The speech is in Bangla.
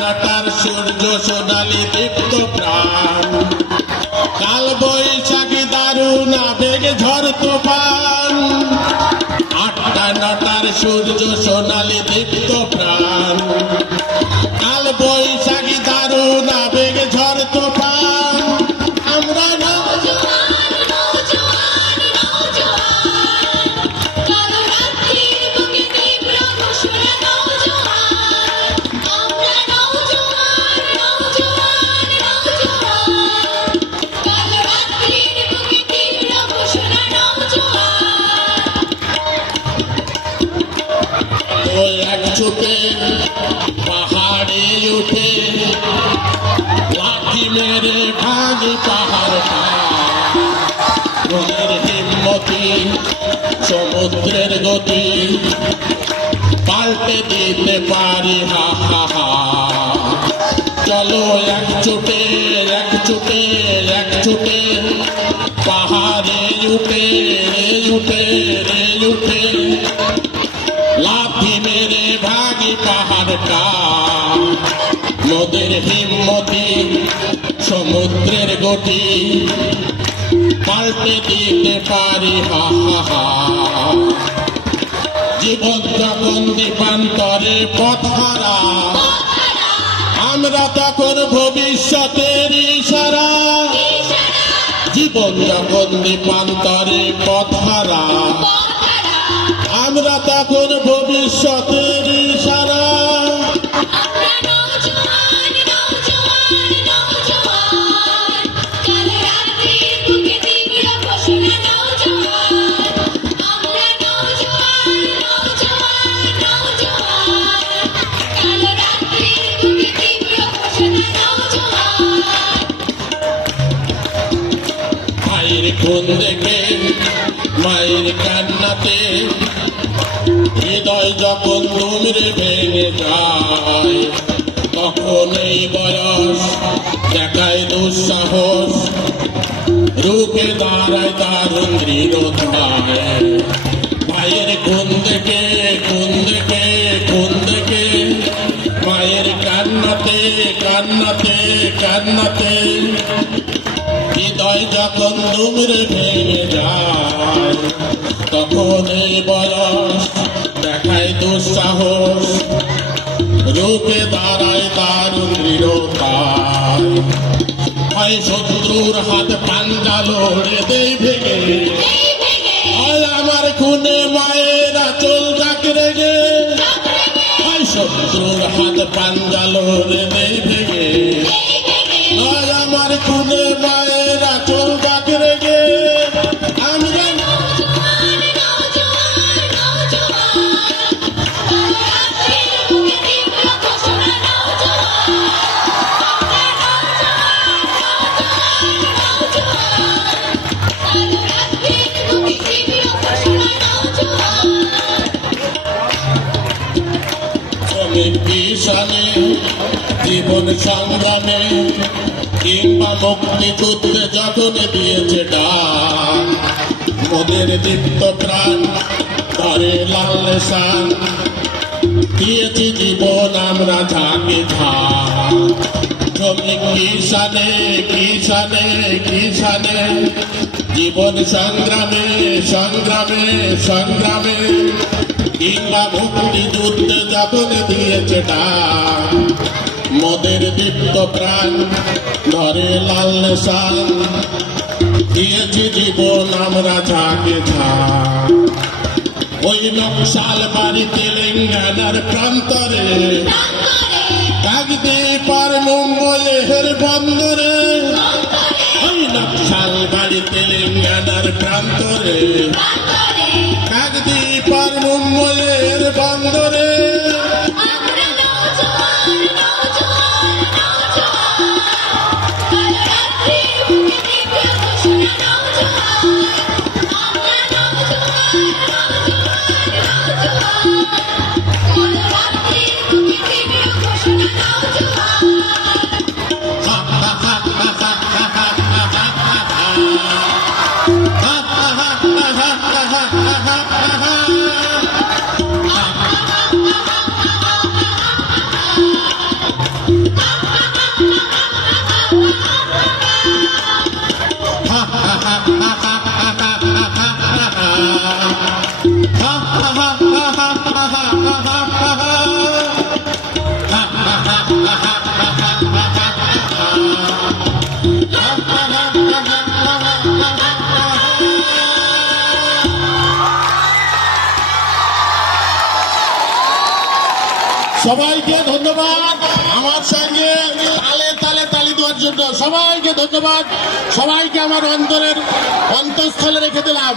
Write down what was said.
নটার সূর্য সোনালি দীপ্ত প্রাণ। কাল বৈশাখী দারুণ আবেগ ঝড় তুফান। সূর্য সোনালি দীপ্ত প্রাণ। কাল বৈশাখী ছুটে পাহাড়ে উঠে লাঠি মেরে ভাঙি পাহাড়টা। রোদের হিম্মতি সমুদ্রের গতি, পাল্টে দিতে পারি, হা হা হা। চলো এক ছুটে এক ছুটে এক ছুটে পাহাড়ে উঠে, রে উঠে রে উঠে। লাথি মেরে পাহাড়টা নদের হিম্মতি, সমুদ্রের গতি, পাল্টে দিতে পারি, হা জীবন দীপান্তরে আমরা তখন ভবিষ্যতের ইশারা। জীবন যখন দীপান্তরে পথহারা। আমরা তখন ভবিষ্যতের কোন দেখে মায়ের কান্নাতে, হৃদয় যখন তুমরে ভেঙে যায়, তখন এই বয়স দেখায় দুঃসাহস, রূপে দাঁড়ায় দারুণ দৃঢ়তায় মায়ের কোন দেখে কোন দেখে কোন দেখে, মায়ের কান্নাতে কান্নাতে কান্নাতে হৃদয় যখন দুমরে ভেঙে যায়, তখন এই বয়স দেখায় দুঃসাহস। রূপে দাঁড়ায় দারুণ দৃঢ়তায়। হয় শত্রুর হাত পাঞ্জা লড়ে দেই ভেঙে। হয় আমার খুনে মায়ের চল যাক রেগে হয় শত্রুর হাত পাঞ্জা লড়ে দেই ভেঙে। নয় আমার খুনে মায়ের জীবন সংগ্রামে, কিংবা মুক্তি যুদ্ধে যখন দিয়েছে ডাক দীপ্ত প্রাণ ধরে লাল সান। দিয়েছি জীবন আমরা ঝাঁকে শ্রমিক কিষানে কিষানে কিষানে, জীবন সংগ্রামে সংগ্রামে সংগ্রামে, কিংবা মুক্তি যুদ্ধে যখন দিয়েছে ডাক মোদের দীপ্ত প্রাণ, ধরে লাল সান দিয়েছি জীবন আমরা ঝাঁকে ঝাঁক ওই নকশাল বাড়ি তেলেঙ্গানার প্রান্তরে। কাগদে পার মুম্বইয়ের বন্দরে। ওই নকশাল বাড়ি তেলেঙ্গানার প্রান্তরে। কাগদি পার মুম্বইয়ের বন্দরে। Bye. সবাইকে ধন্যবাদ। আমার সঙ্গে তালে তালে তালি দেওয়ার জন্য সবাইকে ধন্যবাদ। সবাইকে আমার অন্তরের অন্তঃস্থলে রেখে দিলাম।